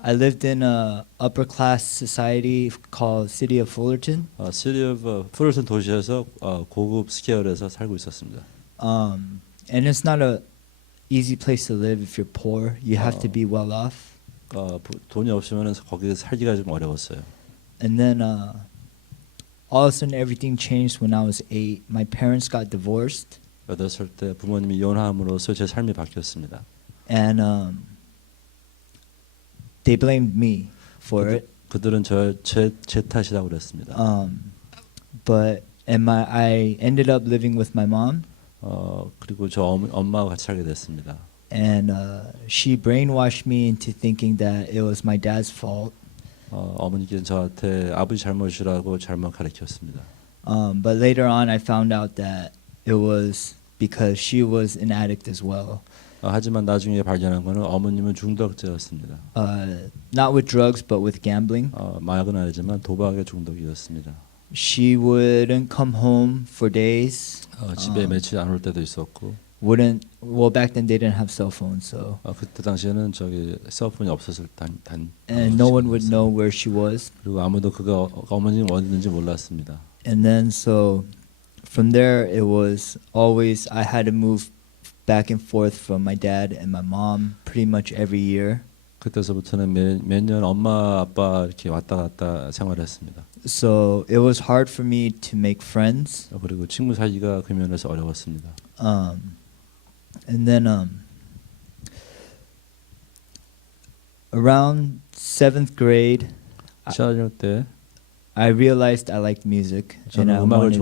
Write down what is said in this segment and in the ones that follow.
I lived in a upper class society called City of Fullerton. 시리 오브 풀ton 도시에서 고급 스퀘어에서 살고 있었습니다. And it's not a easy place to live if you're poor. You have to be well off. 돈이 없으면 거기서 살기가 좀 어려웠어요. And then all of a sudden everything changed when I was 8. My parents got divorced. 8살 때 부모님이 이혼함으로써 제 삶이 바뀌었습니다. And they blamed me for it. 그들은 제 탓이라고 그랬습니다. But I ended up living with my mom. 그리고 저 엄마와 같이 살게 됐습니다. And she brainwashed me into thinking that it was my dad's fault. 어머니께서 저한테 아버지 잘못이라고 잘못 가르쳤습니다. But later on, I found out that it was because she was an addict as well. 하지만 나중에 발견한 것은 어머님은 중독자였습니다. Not with drugs, but with gambling. 마약은 아니지만 도박에 중독이었습니다. She wouldn't come home for days. 집에 며칠 안 올 때도 있었고. Well, back then they didn't have cell phones, so. 그때 당시에는 셀폰이 없었을 And no one would know where she was. 그리고 아무도 그가 어머니는 어디 있는지 몰랐습니다. And then so, from there it was always I had to move back and forth from my dad and my mom pretty much every year. 그때서부터는 매년 엄마 아빠 이렇게 왔다 갔다 생활했습니다. So it was hard for me to make friends. 그리고 친구 사귀기가 그 면에서 어려웠습니다. And then around 7th grade, 시작할 때 I realized I liked music and 저는 음악을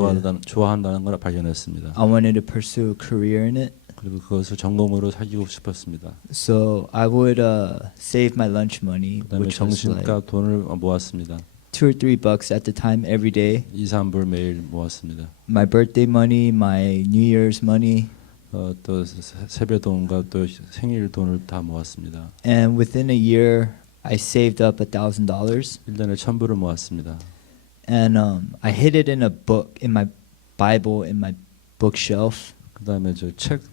좋아한다는 걸 발견했습니다. I wanted to pursue a career in it. 그리고 그것을 전공으로 사귀고 싶었습니다. So I would save my lunch money, 그다음에 which was like 점심값 돈을 모았습니다. $2 or $3 at the time every day. 2~3불 매일 모았습니다. My birthday money, my New Year's money. 또 세배돈과 또 생일 돈을 다 모았습니다. And within a year, I saved up $1,000. 1년에 1,000불을 모았습니다. And I hid it in a book, in my Bible, in my bookshelf. 그다음에 저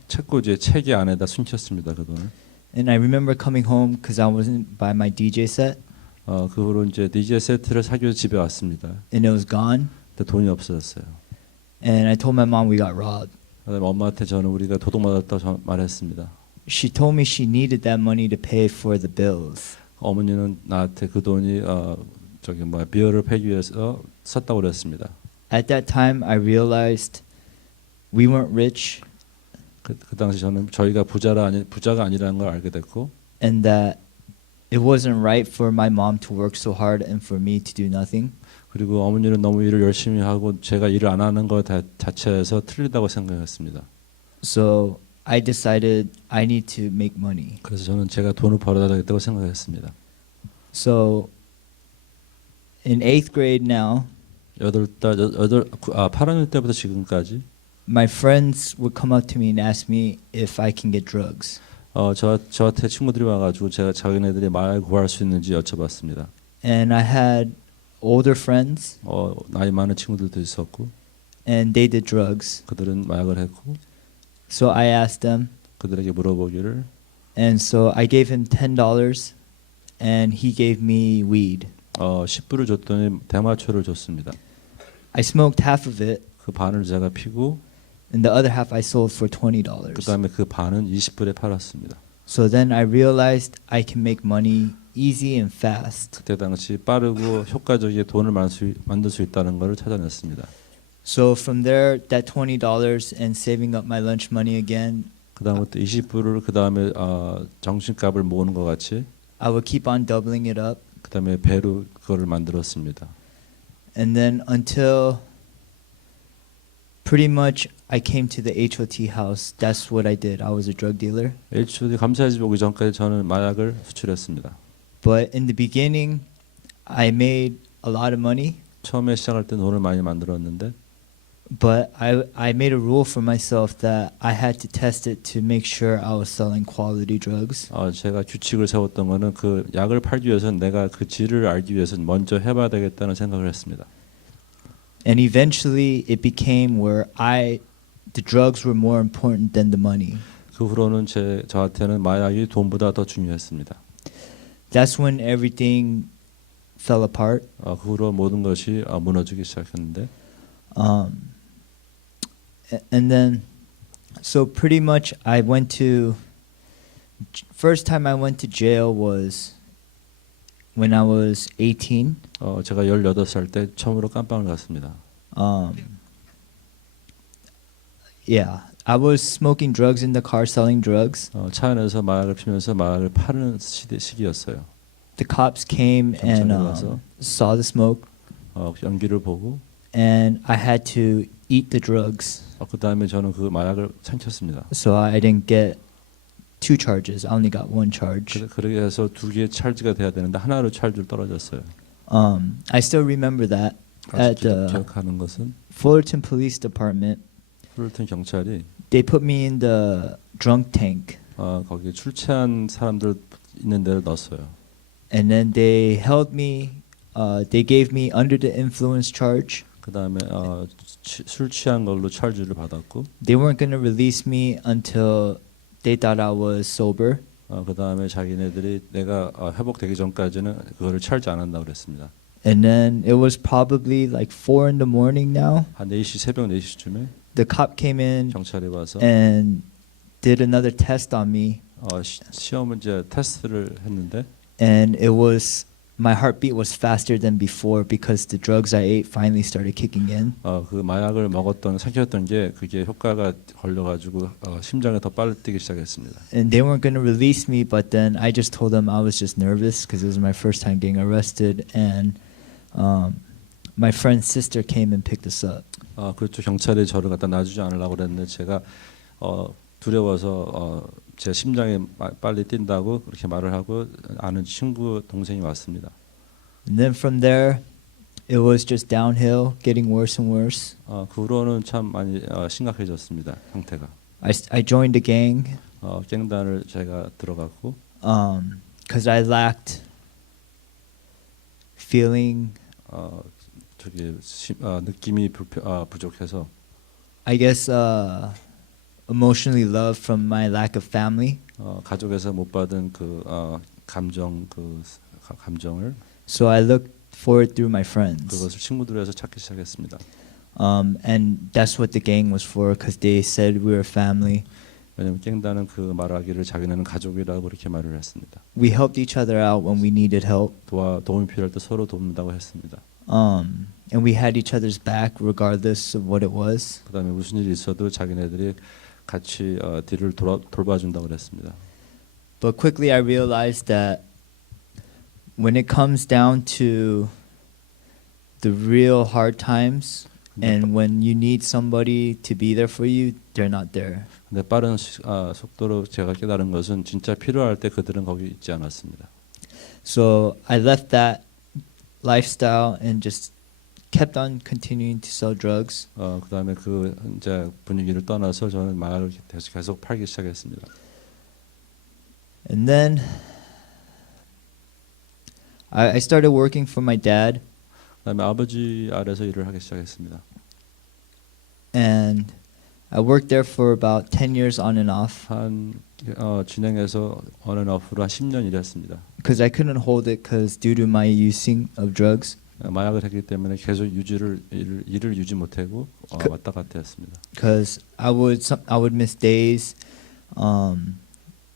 책꽂이에 책이 안에다 숨겼습니다. 그 돈을. And I remember coming home because I wasn't by my DJ set. 그 후로 이제 DJ 세트를 사기 위해서 집에 왔습니다. And it was gone. 근데 돈이 없어졌어요. And I told my mom we got robbed. 그다음에 엄마한테 저는 우리가 도둑맞았다고 말했습니다. She told me she needed that money to pay for the bills. 어머니는 나한테 그 돈이 비어를 패기 위해서 썼다고 그랬습니다. At that time, I realized we weren't rich. 그 당시 저는 저희가 부자가 아니라는 걸 알게 됐고, and that it wasn't right for my mom to work so hard and for me to do nothing. 그리고 어머니는 너무 일을 열심히 하고 제가 일을 안 하는 것 자체에서 틀리다고 생각했습니다. So I decided I need to make money. 그래서 저는 제가 돈을 벌어야 되겠다고 생각했습니다. So in 8th grade now, 8학년 때부터 지금까지 my friends would come up to me and ask me if I can get drugs. 저한테 친구들이 와가지고 제가 자기네들이 마약을 구할 수 있는지 여쭤봤습니다. And I had older friends. 나이 많은 친구들도 있었고. And they did drugs. 그들은 마약을 했고. So I asked them. 그들에게 물어보기를. And so I gave him $10, and he gave me weed. 10불을 줬더니 대마초를 줬습니다. I smoked half of it. 그 반을 제가 피고. And the other half I sold for $20. 그다음에 그 반은 20불에 팔았습니다. So then I realized I can make money easy and fast. 그때 당시 빠르고 효과적인 돈을 만들 수 있다는 것을 찾아냈습니다. So from there, that $20 and saving up my lunch money again. 그다음부터 20불을 그다음에 정신값을 모으는 것 같이. I would keep on doubling it up. 그다음에 배로 그거를 만들었습니다. And then until pretty much I came to the HOT house. That's what I did. I was a drug dealer. HOT 감사집 오기 전까지 저는 마약을 수출했습니다. But in the beginning, I made a lot of money. 처음에 시작할 때 돈을 많이 만들었는데. But I made a rule for myself that I had to test it to make sure I was selling quality drugs. 제가 규칙을 세웠던 거는 그 약을 팔기 위해서는 내가 그 질을 알기 위해서는 먼저 해봐야 되겠다는 생각을 했습니다. And eventually it became where the drugs were more important than the money. 그 후로는 저한테는 마약이 돈보다 더 중요했습니다. that's when everything fell apart. 그 후로 모든 것이 무너지기 시작했는데 Um, and then, so pretty much I went to, first time I went to jail was when I was 18. 제가 18살 때 처음으로 깜빵을 갔습니다. Yeah, I was smoking drugs in the car, selling drugs. 차 안에서 마약을 피면서 마약을 파는 시기였어요. The cops came and 경찰이 와서 saw the smoke, 연기를 보고 and I had to eat the drugs. 그 다음에 저는 그 마약을 삼켰습니다. So I didn't get 2 charges. I only got 1 charge. 그렇게 해서 2개의 찰지가 돼야 되는데 하나로 찰지로 떨어졌어요. I still remember that at the 기억하는 것은 Fullerton Police Department. 풀튼 경찰이 They put me in the drunk tank, 거기 술 취한 사람들 있는 데를 넣었어요. and then they held me. They gave me under the influence charge. 그 다음에 술 취한 걸로 찰지를 받았고 They weren't gonna release me until they thought I was sober. 그 다음에 자기네들이 내가 회복되기 전까지는 그거를 찰지 안 한다고 그랬습니다. And then it was probably like 4 in the morning now. 한 4시 새벽 4시쯤에 The cop came in 경찰이 와서 and did another test on me, 시험 문제 테스트를 했는데 and it was my heartbeat was faster than before because the drugs I ate finally started kicking in. 그 마약을 먹었던 삼켰던 게 그게 효과가 걸려가지고 심장이 더 빨리 뛰기 시작했습니다. And they weren't going to release me, but then I just told them I was just nervous because it was my first time getting arrested, and my friend's sister came and picked us up. 그렇죠. 경찰이 저를 갖다 놔주지 않으려고 그랬는데 제가 두려워서 제 심장이 빨리 뛴다고 그렇게 말을 하고 아는 친구 동생이 왔습니다. And then from there, it was just downhill, getting worse and worse. 그 후로는 참 많이 심각해졌습니다. 형태가. I joined a gang 갱단을 제가 들어갔고 because I lacked feeling. 저기 느낌이 부족해서 I guess emotionally loved from my lack of family. 가족에서 못 받은 그 감정을 So I looked for it through my friends. 그것을 친구들에서 찾기 시작했습니다. And that's what the gang was for, because they said we were family. 왜냐하면 갱단은 그 말하기를 자기네는 가족이라고 그렇게 말을 했습니다. We helped each other out when we needed help. 도움이 필요할 때 서로 돕는다고 했습니다. And we had each other's back regardless of what it was. 그다음에 무슨 일이 있어도 자기네들이 같이 뒤를 돌봐준다고 그랬습니다. But quickly I realized that when it comes down to the real hard times and when you need somebody to be there for you, they're not there. 근데 빠른 속도로 제가 깨달은 것은 진짜 필요할 때 그들은 거기 있지 않았습니다. So I left that lifestyle and just kept on continuing to sell drugs. 그다음에 그 이제 분위기를 떠나서 저는 마약을 계속 팔기 시작했습니다. And then I started working for my dad. 그다음에 아버지 아래서 일을 하기 시작했습니다. And I worked there for about 10 years on and off. 한 진행해서 on and off로 한 10년 일했습니다. Because I couldn't hold it because due to my using of drugs. 마약을 했기 때문에 계속 일을 유지 못하고 왔다 갔다 했습니다. Because I would miss days.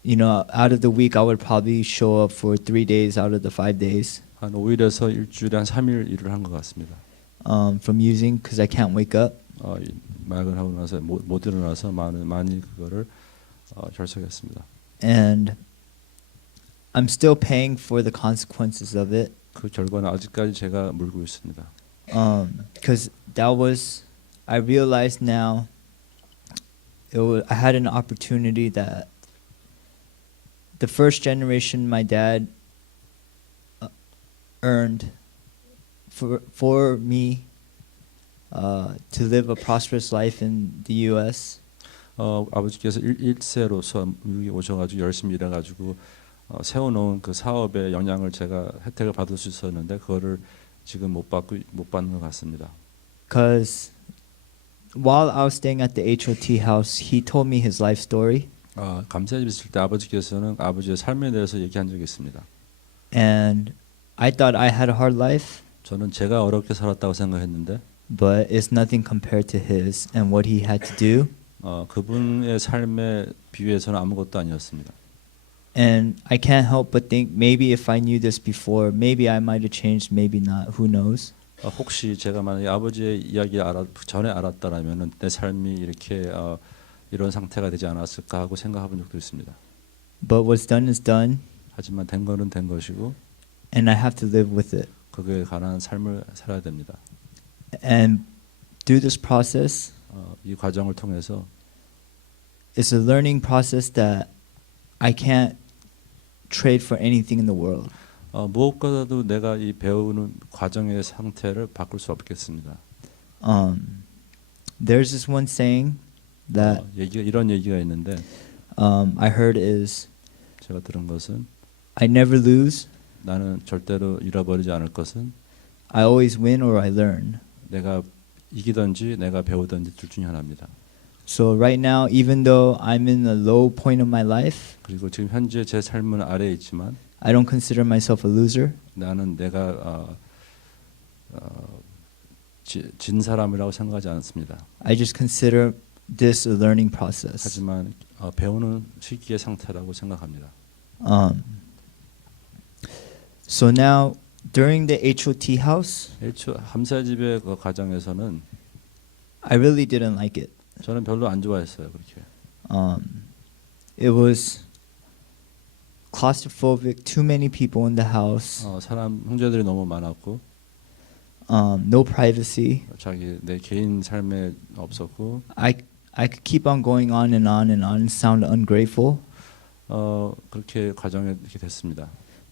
You know, out of the week I would probably show up for 3 days out of the 5 days. 한 5일에서 일주일에 한 3일 일을 한 것 같습니다. From using because I can't wake up. 마약을 하고 나서 못 일어나서 많이 그거를 결석했습니다. And I'm still paying for the consequences of it. 그 결과는 아직까지 제가 물고 있습니다. Because that was, I realized now, I had an opportunity that the first generation my dad earned for me to live a prosperous life in the U.S. 아버지께서 1세로서 미국에 오셔가지고 열심히 일해가지고 세워놓은 그 사업의 영향을 제가 혜택을 받을 수 있었는데 그거를 지금 못 받는 것 같습니다. Because while I was staying at the HOT house, he told me his life story. 감사집 있을 때 아버지께서는 아버지의 삶에 대해서 얘기한 적이 있습니다. and I thought I had a hard life, 저는 제가 어렵게 살았다고 생각했는데 but it's nothing compared to his and what he had to do. 그분의 삶에 비유해서는 아무것도 아니었습니다. And I can't help but think maybe if I knew this before, maybe I might have changed, maybe not. Who knows? 혹시 제가 만약에 아버지의 이야기 전에 알았다라면은 내 삶이 이렇게 이런 상태가 되지 않았을까 하고 생각해본 적도 있습니다. But what's done is done, 하지만 된 거는 된 것이고 and I have to live with it. 그거에 관한 삶을 살아야 됩니다. And through this process, 이 과정을 통해서 it's a learning process that I can't trade for anything in the world. 무엇보다도 내가 이 배우는 과정의 상태를 바꿀 수 없겠습니다. There's this one saying that 이런 얘기가 있는데 I heard is, 제가 들은 것은 I never lose, 나는 절대로 잃어버리지 않을 것은 I always win or I learn. 내가 이기든지 내가 배우든지 둘 중에 하나입니다. So right now, even though I'm in a low point of my life, 그리고 지금 현재 제 삶은 아래에 있지만 I don't consider myself a loser. 나는 내가 진 사람이라고 생각하지 않습니다. I just consider this a learning process. 하지만 배우는 시기의 상태라고 생각합니다. So now, during the HOT house, 함사집의 그 과정에서는 I really didn't like it. 저는 별로 안 좋아했어요. 그렇게. It was claustrophobic, too many people in the house, 사람 형제들이 너무 많았고 no privacy. 자기 내 개인 삶에 없었고 I could keep on going on and on and on and sound ungrateful. 그렇게 과정에 이렇게 됐습니다.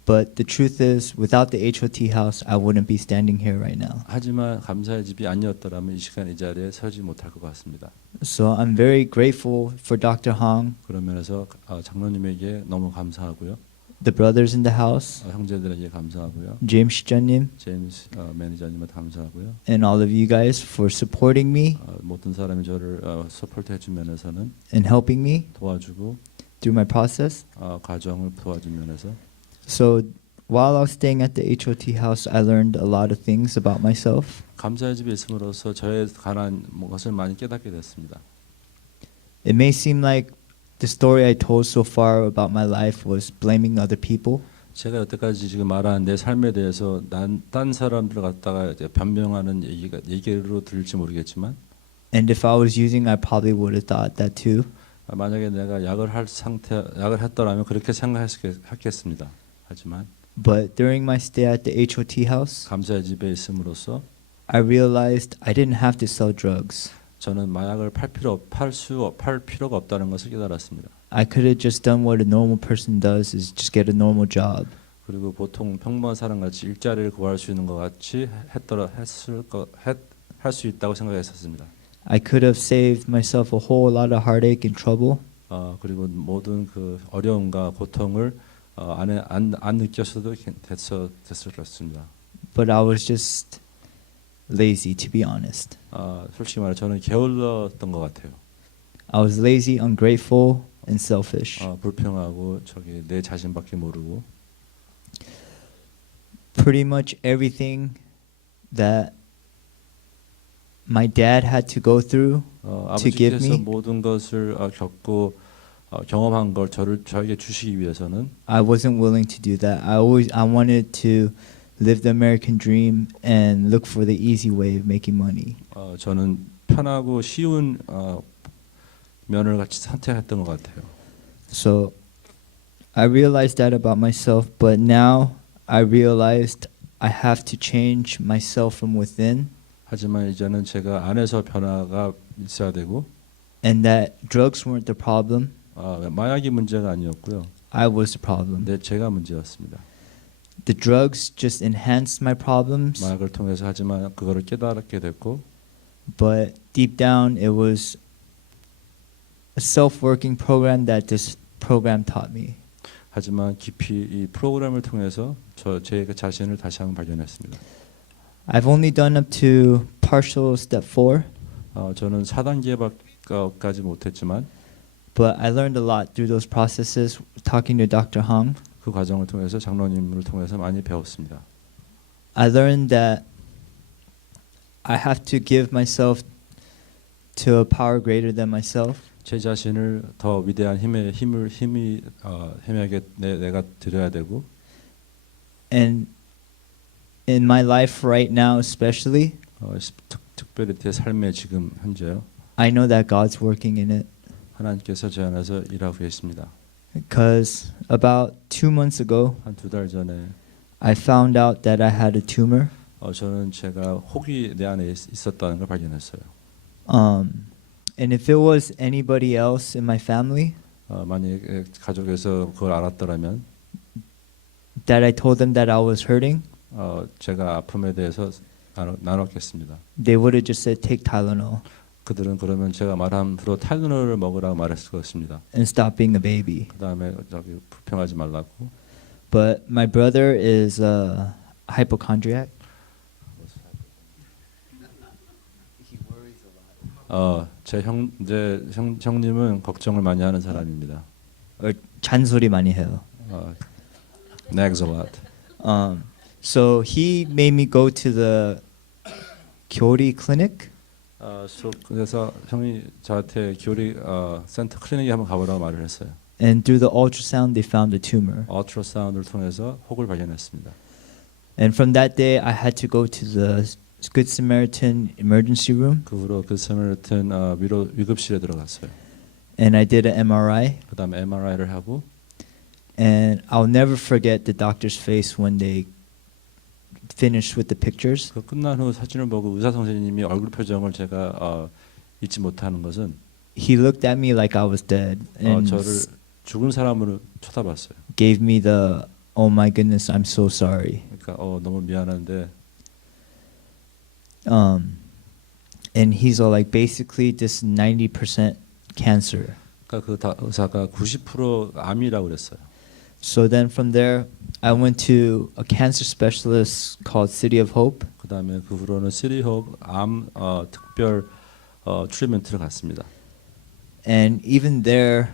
But the truth is, without the HOT house, I wouldn't be standing here right now. 하지만 감사의 집이 아니었더라면 이 시간 이 자리에 서지 못할 것 같습니다. So I'm very grateful for Dr. Hong, 그런 면에서 장로님에게 너무 감사하고요. the brothers in the house, 형제들에게 감사하고요. James 시장님, 제임스 매니저님한테 감사하고요. and all of you guys for supporting me 모든 사람이 저를 서포트해 준 면에서는 and helping me 도와주고 through my process. 과정을 도와준 면에서 So while I was staying at the HOT house, I learned a lot of things about myself. 감사의 집에 있음으로써 저에 관한 것을 많이 깨닫게 됐습니다. It may seem like the story I told so far about my life was blaming other people. 제가 여태까지 지금 말한 내 삶에 대해서 딴 사람들 갖다가 이제 변명하는 얘기로 들릴지 모르겠지만 And if I was using, I probably would have thought that too. 만약에 내가 약을 했더라면 그렇게 생각했겠습니다. 하지만 But during my stay at the HOT house, 감사의 집에 있음으로써 I realized I didn't have to sell drugs. 저는 마약을 팔 필요가 없다는 것을 깨달았습니다. I could have just done what a normal person does, is just get a normal job. 그리고 보통 평범한 사람같이 일자리를 구할 수 있는 것 같이 할 수 있다고 생각했었습니다. I could have saved myself a whole lot of heartache and trouble. 그리고 모든 그 어려움과 고통을 안 느꼈어도 됐을 것입니다. But I was just lazy, to be honest. 솔직히 말해 저는 게을렀던 것 같아요. I was lazy, ungrateful, and selfish. 불평하고 내 자신밖에 모르고 Pretty much everything that my dad had to go through to give 아버지께서 me, 모든 것을 겪고 경험한 걸 저에게 주시기 위해서는 I wasn't willing to do that. I wanted to live the American dream and look for the easy way of making money. 저는 편하고 쉬운 면을 같이 선택했던 것 같아요. So I realized that about myself, but now I realized I have to change myself from within, 하지만 이제는 제가 안에서 변화가 있어야 되고 and that drugs weren't the problem. 마약이 문제가 아니었고요. I was the problem. 제가 문제였습니다. The drugs just enhanced my problems, 마약을 통해서 하지만 그거를 깨달게 됐고 but deep down it was a self-working program that this program taught me. 하지만 깊이 이 프로그램을 통해서 제 자신을 다시 한번 발견했습니다. I've only done up to partial step 4, 저는 4단계까지 못했지만 but I learned a lot through those processes talking to Dr. Hong. 그 과정을 통해서 장로님을 통해서 많이 배웠습니다. I learned that I have to give myself to a power greater than myself. 제 자신을 더 위대한 힘에게 내가 드려야 되고, And in my life right now especially, 특별히 제 삶의 지금 현재요. I know that God's working in it. 하나님께서 제 안에서 일하고 계십니다. Because about 2 months ago, 한 2달 전에 I found out that I had a tumor. 저는 제가 혹이 내 안에 있었다는 걸 발견했어요. And if it was anybody else in my family, 만약에 가족에서 그걸 알았더라면 that I told them that I was hurting, 제가 아픔에 대해서 나눴겠습니다. they would have just said, take Tylenol 그들은 그러면 제가 말한 대로 타이레놀을 먹으라고 말했을 것입니다. and stop being a baby. 그 다음에 저기 불평하지 말라고. But my brother is a hypochondriac. 제 형님은 걱정을 많이 하는 사람입니다. Or 잔소리 많이 해요. Nags a lot. So he made me go to the 교리 clinic. 그래서 형이 저한테 교리 센터 클리닉에 한번 가보라고 말을 했어요. And through the ultrasound, they found a tumor. 울트라사운드를 통해서 혹을 발견했습니다. And from that day, I had to go to the Good Samaritan emergency room. 그 후로 그 사마리탄 위급실에 들어갔어요. And I did an MRI. 그 다음에 MRI를 하고. And I'll never forget the doctor's face when they finished with the pictures. 그 끝난 후 사진을 보고 의사 선생님이 얼굴 표정을 제가 잊지 못하는 것은 He looked at me like I was dead and 저를 죽은 사람으로 쳐다봤어요. gave me the oh my goodness, I'm so sorry. 그러니까 너무 미안한데. And he's all like basically this 90% cancer. 그러니까 그 의사가 90% 암이라고 그랬어요. So then from there, I went to a cancer specialist called City of Hope. 그 다음에 그 후로는 City of 암 특별 트리트먼트를 갔습니다. And even there,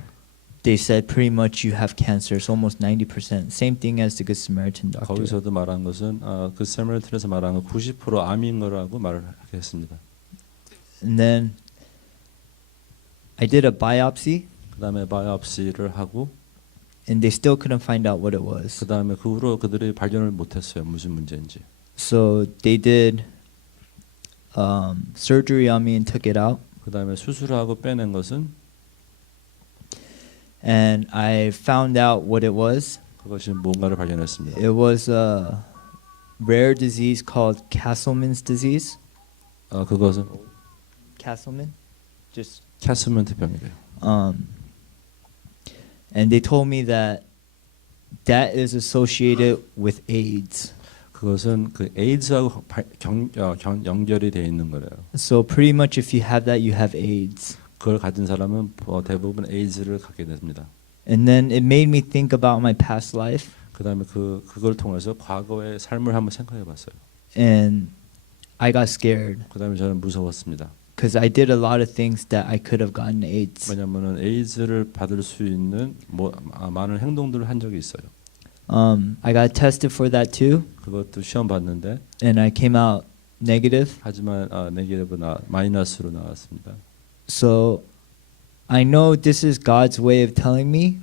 they said pretty much you have cancer. It's almost 90%. Same thing as the Good Samaritan doctor. 거기서도 말한 것은 그 사마리탄에서 말한 거 90% 암인 거라고 말을 했습니다. And then I did a biopsy. 그 다음에 바이옵시를 하고. And they still couldn't find out what it was. 그 다음에 그 후로 그들이 발견을 못했어요. 무슨 문제인지. So they did surgery on me and took it out. 그 다음에 수술하고 빼낸 것은. And I found out what it was. 그것이 뭔가를 발견했습니다. It was a rare disease called Castleman's disease. 그것은 Castleman? Just 캐스먼트 병이래요. And they told me that that is associated with AIDS. 그것은 그 에이즈하고 연결이 돼 있는 거래요. So pretty much if you have that, you have AIDS. 그걸 가진 사람은 대부분 에이즈를 갖게 됩니다. And then it made me think about my past life. 그다음에 그걸 통해서 과거의 삶을 한번 생각해봤어요. And I got scared. 그다음에 저는 무서웠습니다. Because I did a lot of things that I could have gotten AIDS. 왜냐하면은 에이즈를 받을 수 있는 많은 행동들을 한 적이 있어요. I got tested for that too. 그것도 시험 봤는데. And I came out negative. 하지만 네게티브 마이너스로 나왔습니다. So I know this is God's way of telling me,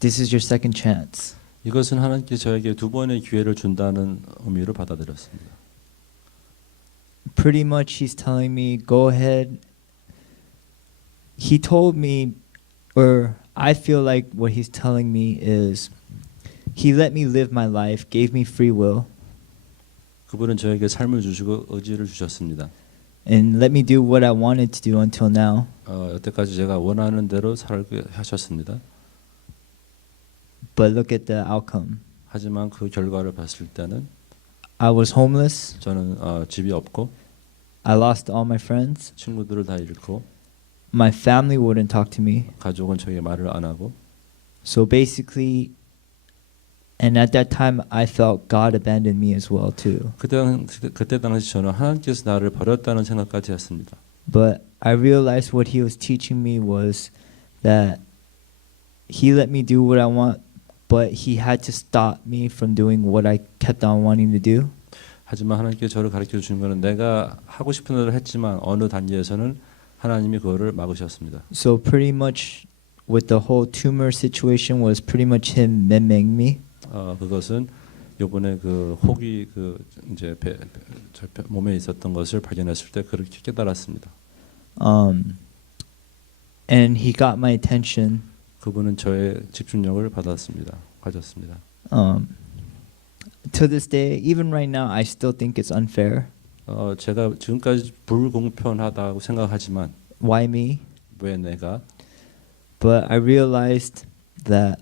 this is your second chance. 이것은 하나님께 저에게 두 번의 기회를 준다는 의미로 받아들였습니다. Pretty much he's telling me, go ahead. He told me, or I feel like what he's telling me is, he let me live my life, gave me free will. 그분은 저에게 삶을 주시고 의지를 주셨습니다. And let me do what I wanted to do until now. 여태까지 제가 원하는 대로 살게 하셨습니다. But look at the outcome. 하지만 그 결과를 봤을 때는 I was homeless. 저는 집이 없고 I lost all my friends. 친구들을 다 잃고 My family wouldn't talk to me. 가족은 저에게 말을 안 하고 So basically, and at that time I felt God abandoned me as well too. 그때 당시 저는 하나님께서 나를 버렸다는 생각까지 했습니다. But I realized what he was teaching me was that he let me do what I want, but he had to stop me from doing what I kept on wanting to do. 하지만 하나님께 저를 가르쳐 주신 것은 내가 하고 싶은 대로 했지만 어느 단계에서는 하나님이 그거를 막으셨습니다. So pretty much with the whole tumor situation was pretty much him memming me. 그것은 요번에 그 혹이 그 이제 몸에 있었던 것을 발견했을 때 그렇게 깨달았습니다. And he got my attention. 그분은 저의 집중력을 가졌습니다. To this day, even right now, I still think it's unfair. 제가 지금까지 불공평하다고 생각하지만 Why me? 왜 내가? But I realized that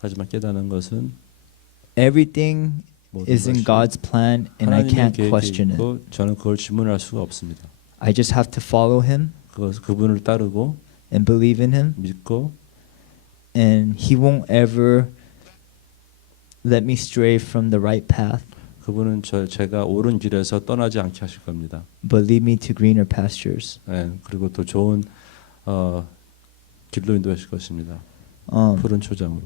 하지만 깨닫는 것은 everything 모든 is in 것이 God's plan, and I 하나님의 can't 계획이 question it. 있고 저는 그걸 질문할 수가 없습니다. I just have to follow Him 그분을 따르고 and believe in Him, 믿고 and He won't ever let me stray from the right path, 그분은 제가 옳은 길에서 떠나지 않게 하실 겁니다. but lead me to greener pastures. 그리고 또 좋은 길로 인도하실 것입니다. 푸른 초장으로.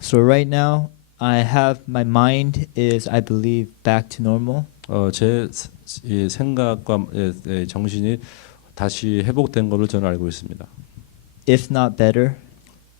So right now, I have my mind is, I believe, back to normal. 제 이 생각과 정신이 다시 회복된 것을 저는 알고 있습니다. If not better,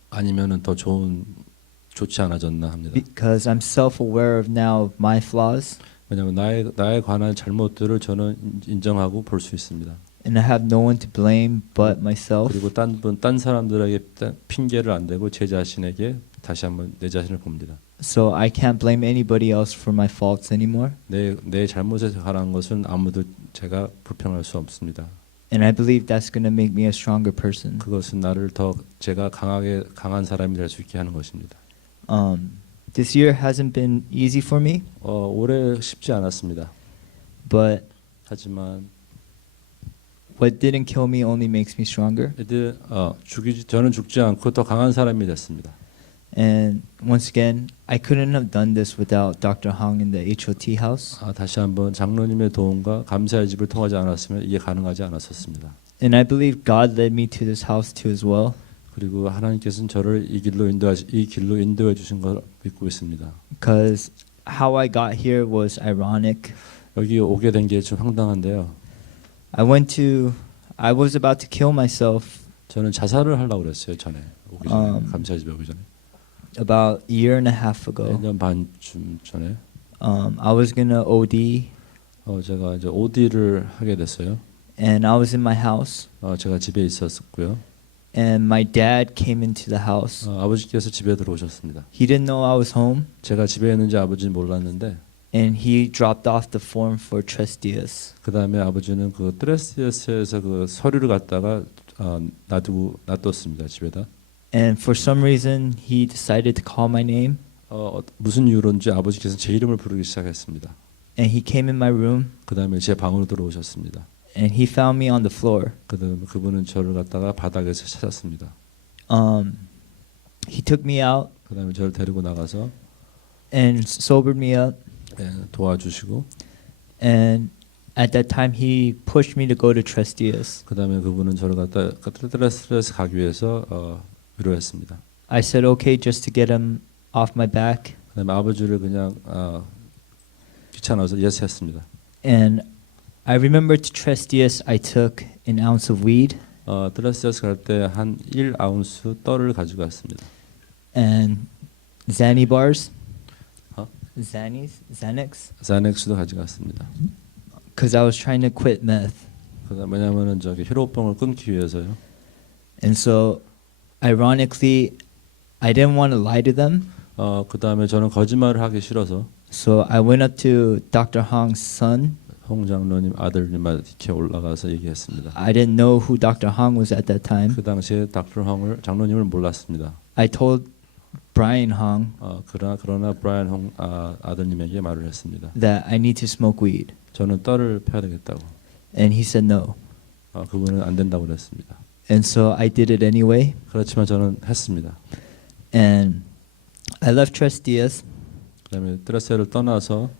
아니면은 더 좋지 않아졌나 합니다. because I'm self-aware of now of my flaws, 왜냐하면 나에 관한 잘못들을 저는 인정하고 볼 수 있습니다. and I have no one to blame but myself. 그리고 딴 사람들에게 핑계를 안 대고 제 자신에게 다시 한번 내 자신을 봅니다. So I can't blame anybody else for my faults anymore. 내 잘못에 관한 것은 아무도 제가 불평할 수 없습니다. And I believe that's going to make me a stronger person. 그것은 나를 더 제가 강한 사람이 될 수 있게 하는 것입니다. This year hasn't been easy for me, 올해 쉽지 않았습니다. but 하지만 what didn't kill me only makes me stronger. 저는 죽지 않고 더 강한 사람이 됐습니다. And once again, I couldn't have done this without Dr. Hong in the HOT house. 다시 한번 장로님의 도움과 감사의 집을 통하지 않았으면 이게 가능하지 않았었습니다. And I believe God led me to this house too as well. 그리고 하나님께서는 저를 이 길로 인도해 주신 걸 믿고 있습니다. Because how I got here was ironic. 여기 오게 된 게 좀 황당한데요. I was about to kill myself 저는 자살을 하려고 그랬어요. 전에 오기 전에 감사의 집에 오기 전에. about a year and a half ago. 1년 반쯤 전에. I was gonna OD. 제가 이제 OD를 하게 됐어요. And I was in my house. 제가 집에 있었고요. And my dad came into the house. 아버지께서 집에 들어오셨습니다. He didn't know I was home. 제가 집에 있는지 아버지는 몰랐는데. And he dropped off the form for tres dias. 그 다음에 아버지는 그 트레스에서 그 서류를 갖다가 놔뒀습니다. 집에다. And for some reason, he decided to call my name. 무슨 이유로인지 아버지께서 제 이름을 부르기 시작했습니다. And he came in my room. 그 다음에 제 방으로 들어오셨습니다. And he found me on the floor. 그다음에 그분은 저를 갖다가 바닥에서 찾았습니다. He took me out. 그 다음에 저를 데리고 나가서 and sobered me up. 도와주시고. And at that time, he pushed me to go to tres dias. 그 다음에 그분은 저를 갖다 트레스에서 가기 위해서 위로했습니다. I said okay just to get him off my back. 그 다음에 아버지를 그냥 귀찮아서 예스했습니다. And I remember to tres dias I took an ounce of weed. 트레스에서 갈 때 한 1아운스 떡을 가지고 갔습니다. And Xanny bars. 자넥스도 가지고 갔습니다. Because I was trying to quit meth. 왜냐하면은 저기 혈오병을 끊기 위해서요. And so, ironically, I didn't want to lie to them. 그 다음에 저는 거짓말을 하기 싫어서. So I went up to Dr. Hong's son. 홍 장로님 아들님한테 올라가서 얘기했습니다. I didn't know who Dr. Hong was at that time. 그 당시에 장로님을 몰랐습니다. I told Brian Hong 그러나 브라이언 홍 아들님에게 말을 했습니다. that I need to smoke weed. 저는 떡을 펴야 되겠다고. And he said no. 그분은 안 된다고 그랬습니다. And so I did it anyway. 그렇지만 저는 했습니다. And I left tres dias. 그다음에 트레스를 떠나서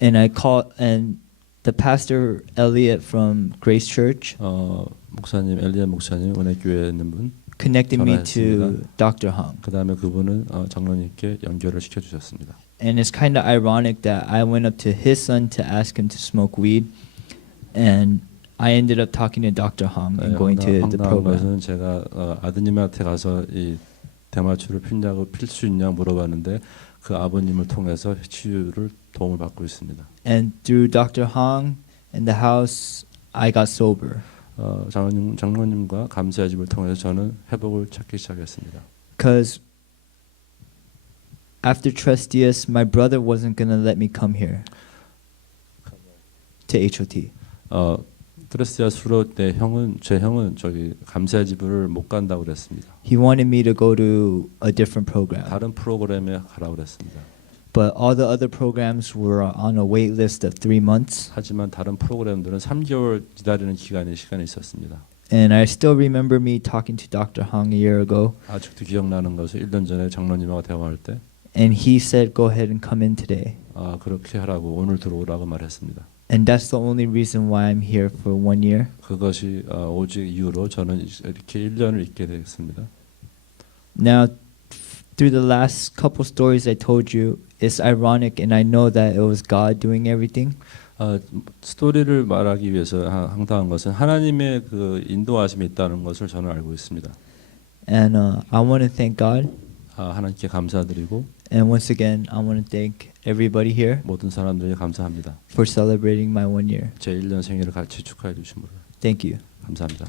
and I called and the pastor Elliot from Grace Church. 목사님 엘리야 목사님 은혜교회에 있는 분. connected me to 전화했습니다. Dr. Hong. 그다음에 그분은 장로님께 연결을 시켜주셨습니다. And it's kind of ironic that I went up to his son to ask him to smoke weed, and I ended up talking to Dr. Hong and going to the 황당한 program. 것은 제가 아드님한테 가서 이 대마초를 필 수 있냐 물어봤는데 그 아버님을 통해서 치유를 도움을 받고 있습니다. And through Dr. Hong and the house, I got sober. 장로님과 감사의 집을 통해서 저는 회복을 찾기 시작했습니다. Because after Tres Dias, my brother wasn't gonna let me come here to HOT. 트레스디아스로 제 형은 저기 감사의 집을 못 간다고 그랬습니다. He wanted me to go to a different program. 다른 프로그램에 가라고 그랬습니다. But all the other programs were on a wait list of 3 months. 하지만 다른 프로그램들은 3개월 기다리는 시간이 있었습니다. And I still remember me talking to Dr. Hong a year ago. 아직도 기억나는 것은 1년 전에 장로님하고 대화할 때 And he said, go ahead and come in today. 그렇게 하라고 오늘 들어오라고 말했습니다. And that's the only reason why I'm here for 1 year. 그것이 오직 이유로 저는 이렇게 1년을 있게 되었습니다. Now, through the last couple stories I told you, it's ironic, and I know that it was God doing everything. 스토리를 말하기 위해서 황당한 것은 하나님의 그 인도하심이 있다는 것을 저는 알고 있습니다. And I want to thank God. 하나님께 감사드리고 And once again, I want to thank everybody here 모든 사람들에게 감사합니다. for celebrating my 1 year. 제 1년 생일을 같이 축하해 주심으로 Thank you. 감사합니다.